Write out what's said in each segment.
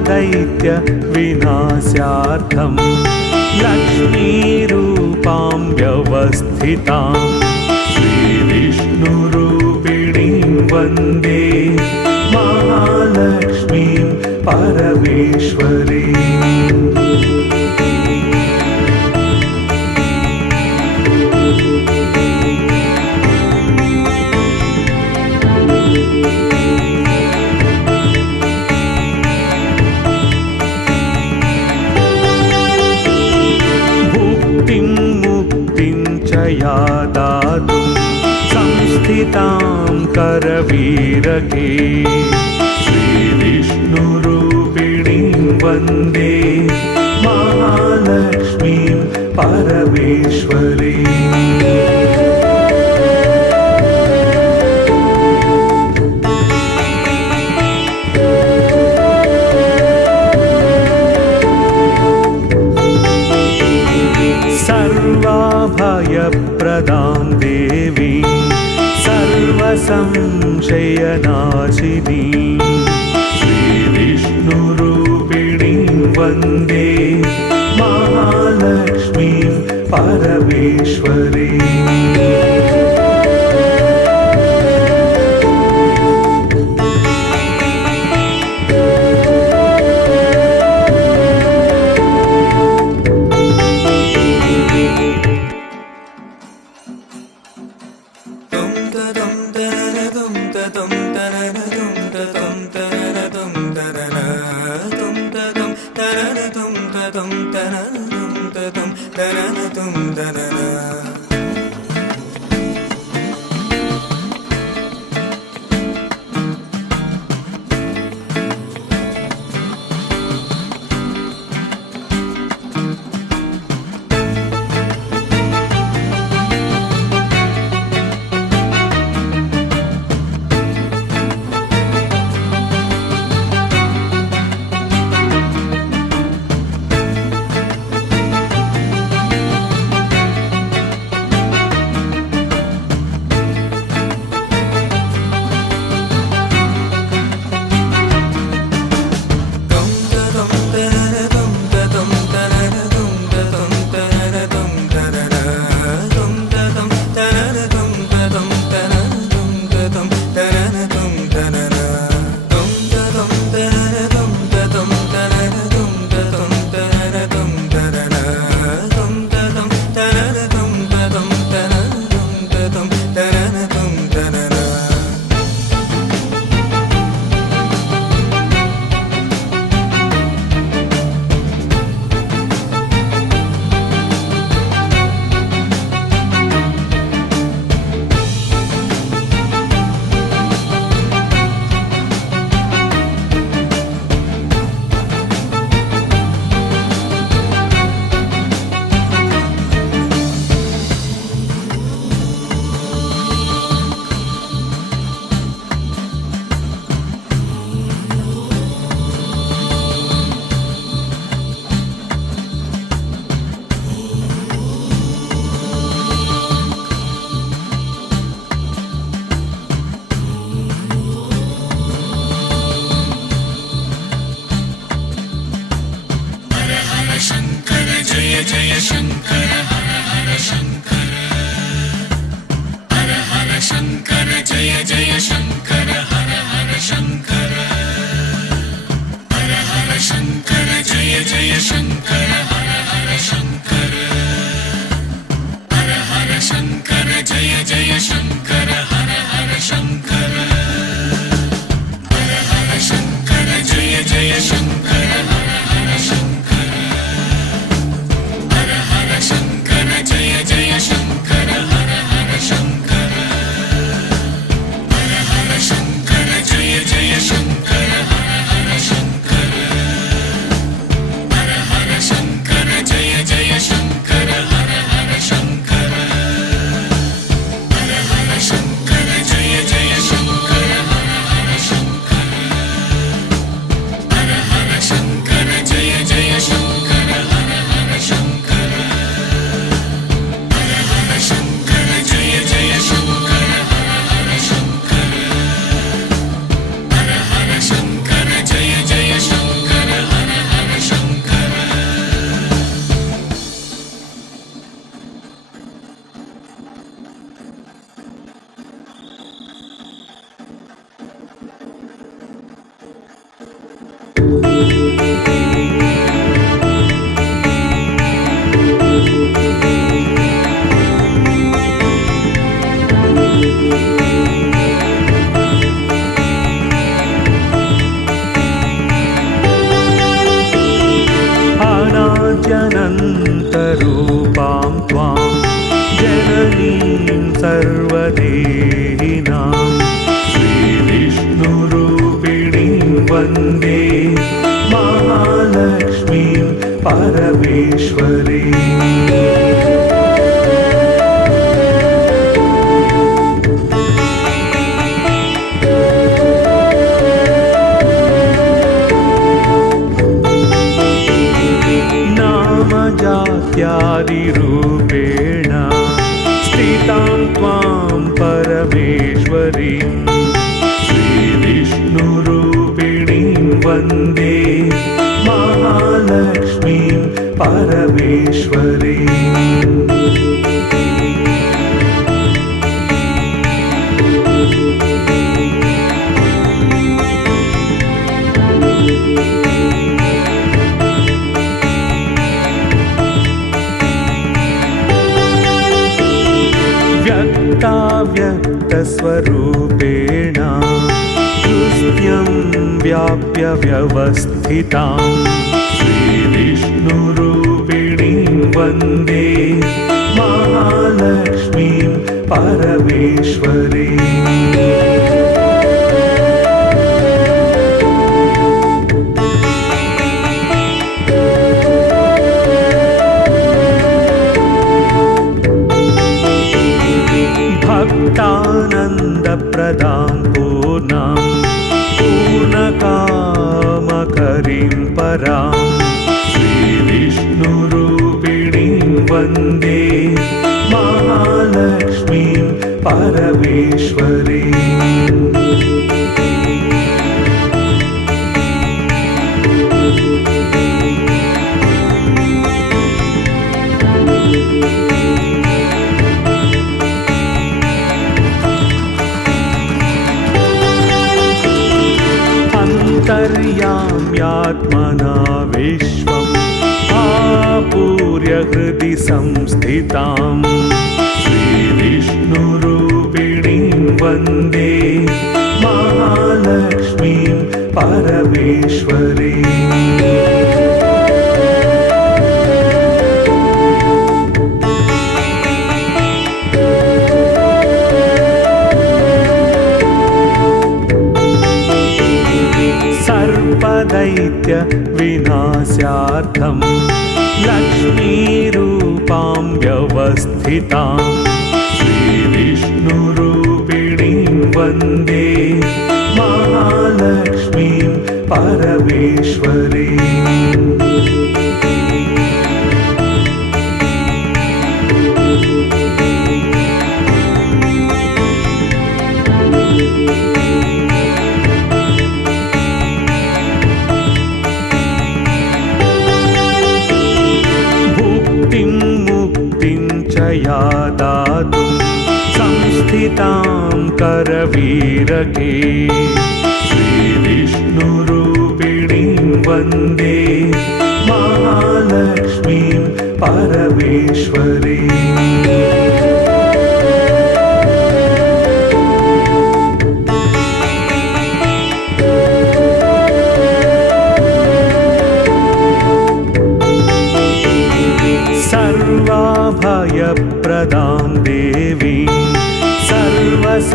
दैत्य विनाशार्थं लक्ष्मीरूपां व्यवस्थितां श्रीविष्णुरूपिणीं वन्दे महालक्ष्मीं परमेश्वरीम्। या दातुं संस्थितां करवीरके श्रीविष्णुरूपिणीं वन्दे महालक्ष्मीं परमेश्वरीम्। सर्वभयप्रदां देवीं सर्वसंशयनाशिनीं श्रीविष्णुरूपिणीं वन्दे महालक्ष्मीं परमेश्वरीम्। वन्दे महालक्ष्मीं परमेश्वरीम् जात्यादिरूपेण स्थितां त्वां परमेश्वरीं श्रीविष्णुरूपिणीं वन्दे महालक्ष्मीं परमेश्वरीम् व्यक्तस्वरूपेण हृद्यं व्याप्य व्यवस्थितां श्रीविष्णुरूपिणीं वन्दे महालक्ष्मीं परमेश्वरीम् भक्तानन्दप्रदां पूर्णां पूर्णकामकरीं परां श्रीविष्णुरूपिणीं वन्दे महालक्ष्मीं परमेश्वरीम् आत्मना विश्वम् आपूर्य हृदि संस्थितां श्रीविष्णुरूपिणीं वन्दे महालक्ष्मीं परमेश्वरीम् दैत्य विनाशार्थं लक्ष्मीरूपां व्यवस्थितां श्रीविष्णुरूपिणीं वन्दे महालक्ष्मीं परमेश्वरीम् या दातुं संस्थितां करवीरके श्रीविष्णुरूपिणीं वन्दे महालक्ष्मीं परमेश्वरीम् सर्वाभयप्रदां देवीं सर्वसंशयनाशिनीं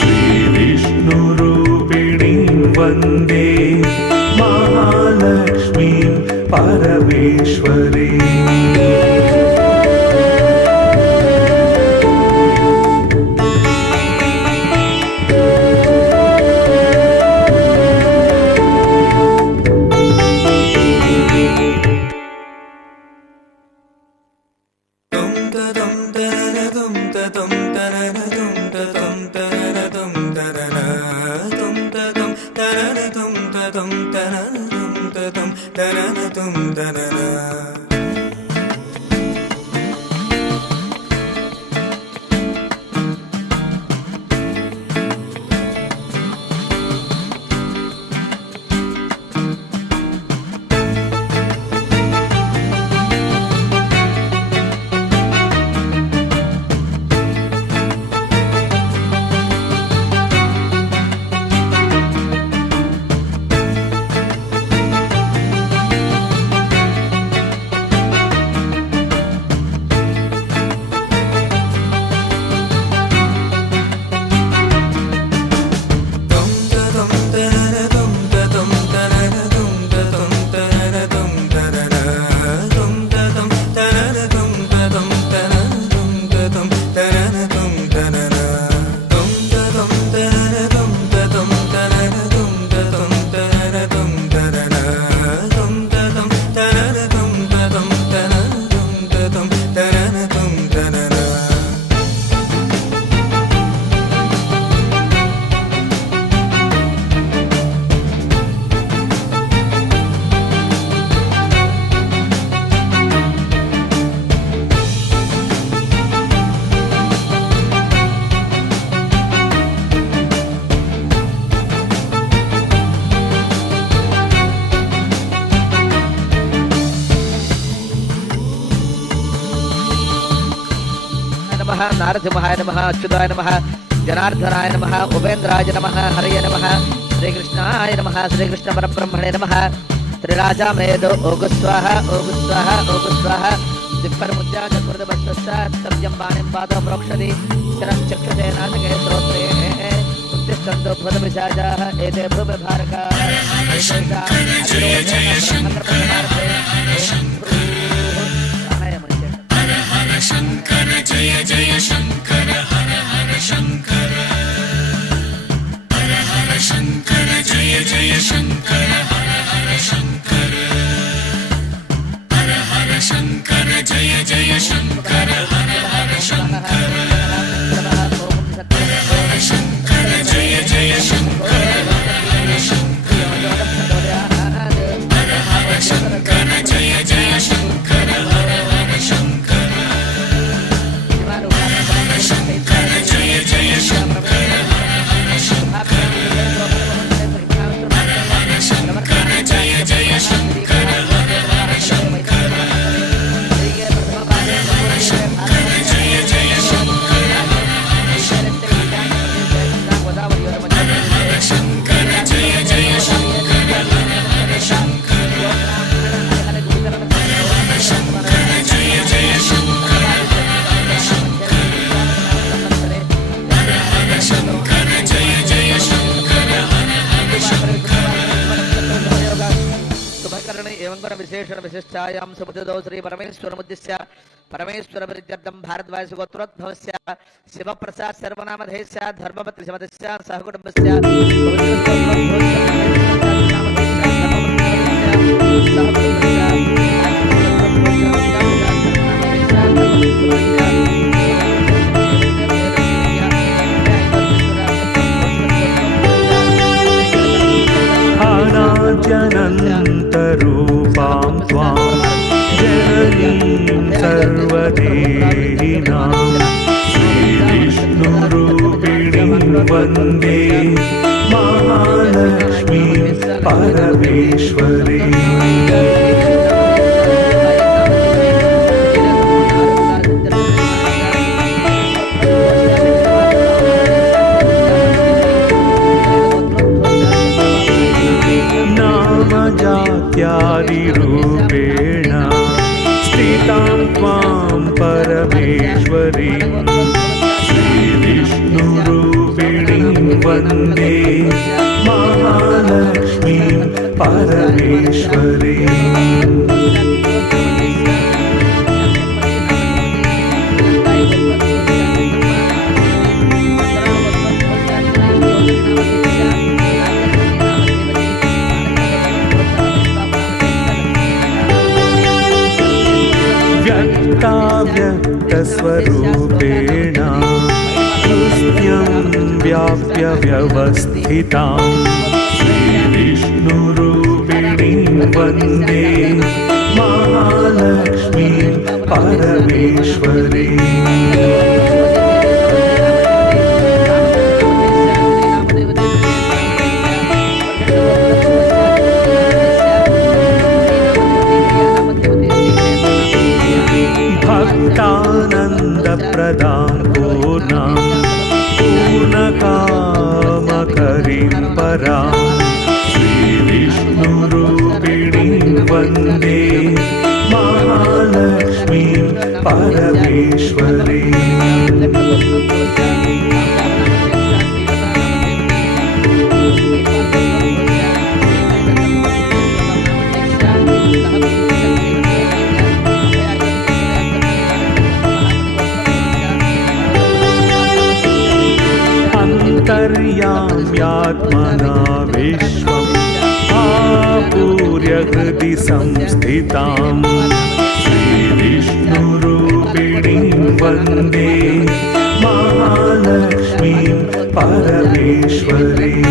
श्रीविष्णुरूपिणीं वन्दे महालक्ष्मीं परमेश्वरीम् नारसिंहाय नमः अच्युताय नमः जनार्दनाय नमः उपेन्द्राय नमः हरये नमः श्रीकृष्णाय नमः श्रीकृष्ण परब्रह्मणे नमः त्रिराजामेदो ओगु स्वाहा ओगु स्वाहा ओगु स्वाहा दिप्परमुद्या चतुर्दवस्तस्यं वाणिं पादं प्रोक्षति शरं चक्षुषे नाटके श्रोत्रे उत्तिष्ठन्तो भूतपिशाचाः एते भूमिभारकाः जय जय शंकर हर हर शंकर जय जय शंकर हर हर शंकर हर हर शंकर जय जय शंकर हर हर शंकर हर हर शंकर जय जय शंकर हर हर शंकर हर शंकर जय जय शंकर हर हर शंकर हर हर शंकर जय जय शंकर हर हर शंकर हर शंकर जय जय शंकर हर हर शंकर हर शंकर जय जय शंकर हर हर शंकर हर शंकर जय जय शंकर हर हर शंकर हर शंकर जय जय शंकर हर हर शंकर हर शंकर जय जय शंकर हर हर शंकर हर हर शंकर जय जय शंकर हर हर शंकर शुभकर्णे एवं विशेषण विशिष्टायां सुबुद्धौ श्री परमेश्वरमुद्दिश्य परमेश्वरप्रीत्यर्थं भारद्वाज गोत्रोद्भवस्य शिवप्रसाद सर्वनामधेयस्य धर्मपत्रि समदस्य सहकुटुम्बस्य अनाद्यनन्तरूपां त्वां जननीं सर्वदेहिनां श्रीविष्णुरूपिणीं वन्दे महालक्ष्मीं परमेश्वरीम् जात्यादिरूपेण स्थितां त्वां परमेश्वरीं श्रीविष्णुरूपिणीं वन्दे महालक्ष्मीं परमेश्वरीम् व्यक्तस्वरूपेण हृदयं व्याप्य व्यवस्थितां श्रीविष्णुरूपिणीं वन्दे महालक्ष्मीं परमेश्वरीम् भक्तानन्दप्रदां पूर्णां पूर्णकामकरीं परां श्रीविष्णुरूपिणीं वन्दे महालक्ष्मीं परमेश्वरीम् अंतर्याम्यात्मना विश्वम् आपूर्य हृदि संस्थितां श्रीविष्णुरूपिणीं वन्दे महालक्ष्मीं परमेश्वरीम्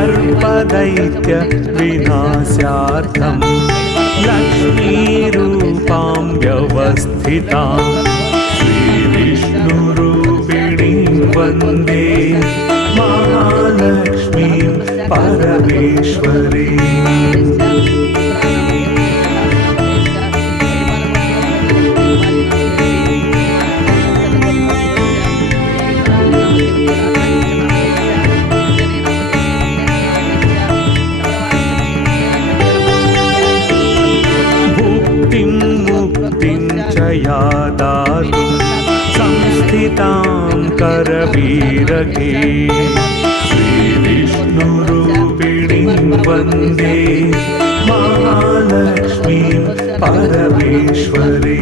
सर्वदैत्य विनाशार्थं लक्ष्मीरूपां व्यवस्थितां श्रीविष्णुरूपिणीं वन्दे महालक्ष्मीं परमेश्वरी भुक्तिं मुक्तिं च या दातुं संस्थितां करवीरके श्रीविष्णुरूपिणीं वन्दे महालक्ष्मीं परमेश्वरी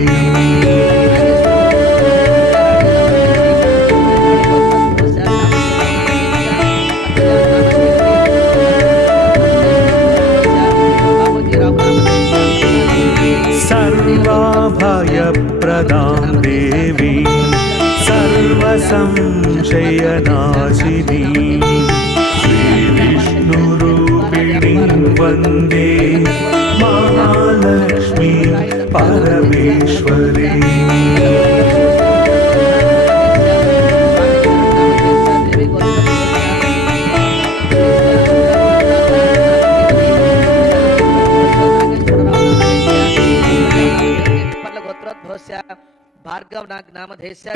सर्वाभयप्रदां देवीं सर्वसंशयनाशिनीं श्रीविष्णुरूपिणीं वन्दे महालक्ष्मीं परमेश्वरी भार्गव नाग नामधेस्य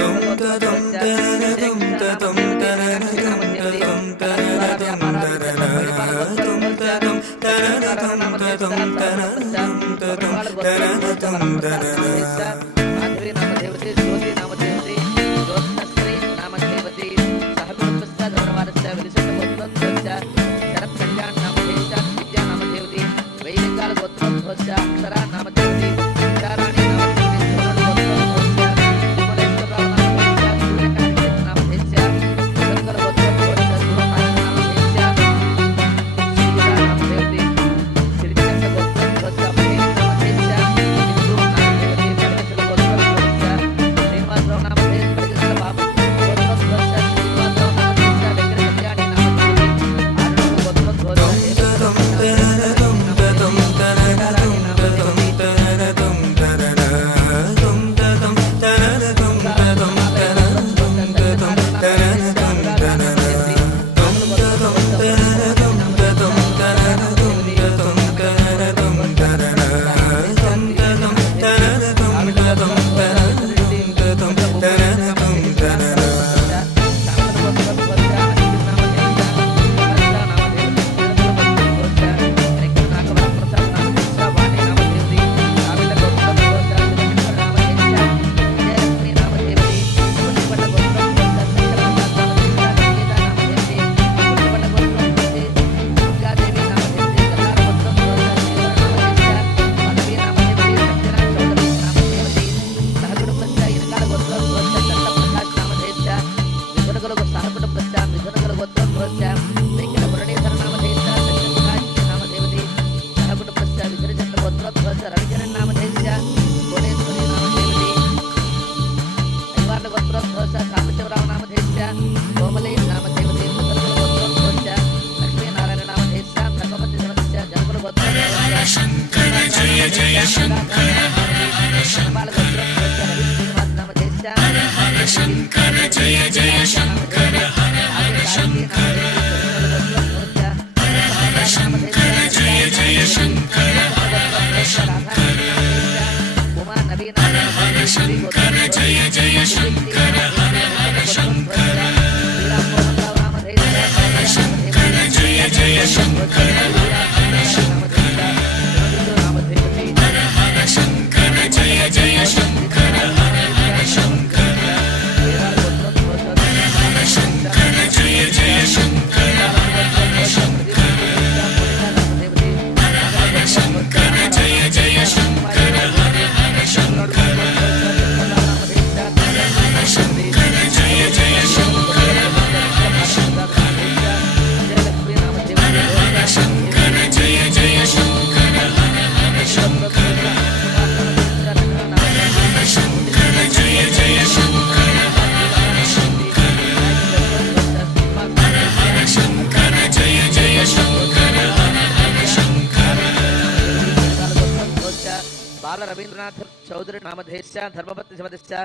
चौधरी नामधेयस्य धर्मपत्नी समधस्य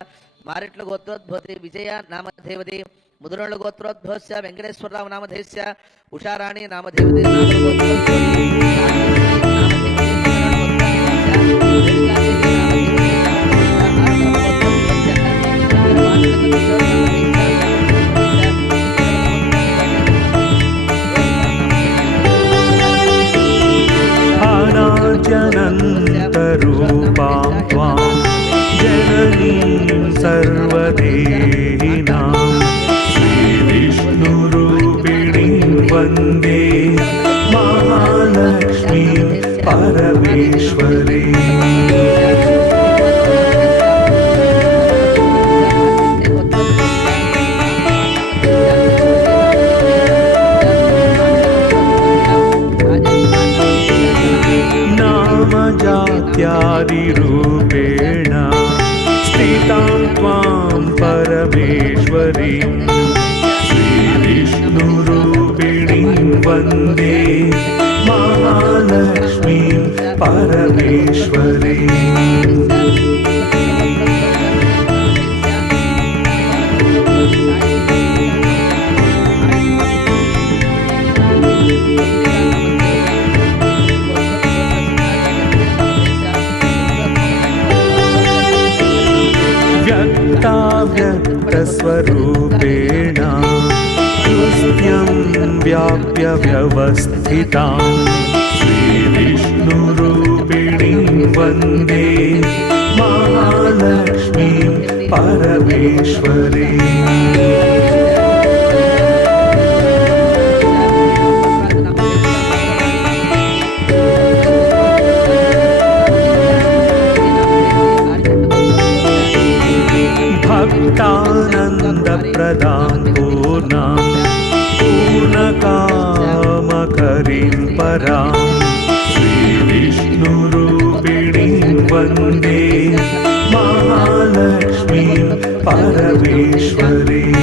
मारिट्ल गोत्रोद्भवति विजया नामधेवती ಮುದುರೊಳ ಗೋತ್ರೋದ್ಭವಸ್ಯ ವೆಂಕಟೇಶ್ವರರಾವ್ ನಾಮಧೇಯಸ್ಯ ಉಷಾರಾಣಿ ನಾಮಧೇವತೆ अनाद्यनन्तरूपां त्वां जननीं सर्वदेहिनां श्रीविष्णुरूपिणीं वन्दे महालक्ष्मीं परमेश्वरीम् जात्यादिरूपेण स्थितां त्वां परमेश्वरीं श्रीविष्णुरूपिणीं वन्दे महालक्ष्मीं परमेश्वरीम् व्यक्तस्वरूपेण हृदयं व्याप्य व्यवस्थितां श्रीविष्णुरूपिणीं वन्दे महालक्ष्मीं परमेश्वरीम् भक्तानन्दप्रदां पूर्णां पूर्णकामकरीं परां श्रीविष्णुरूपिणीं वन्दे महालक्ष्मीं परमेश्वरीम्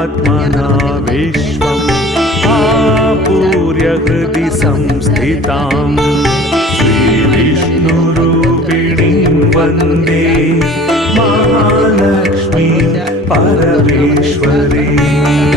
आत्मना विश्वम् आपूर्य हृदि संस्थितां श्रीविष्णुरूपिणीं वन्दे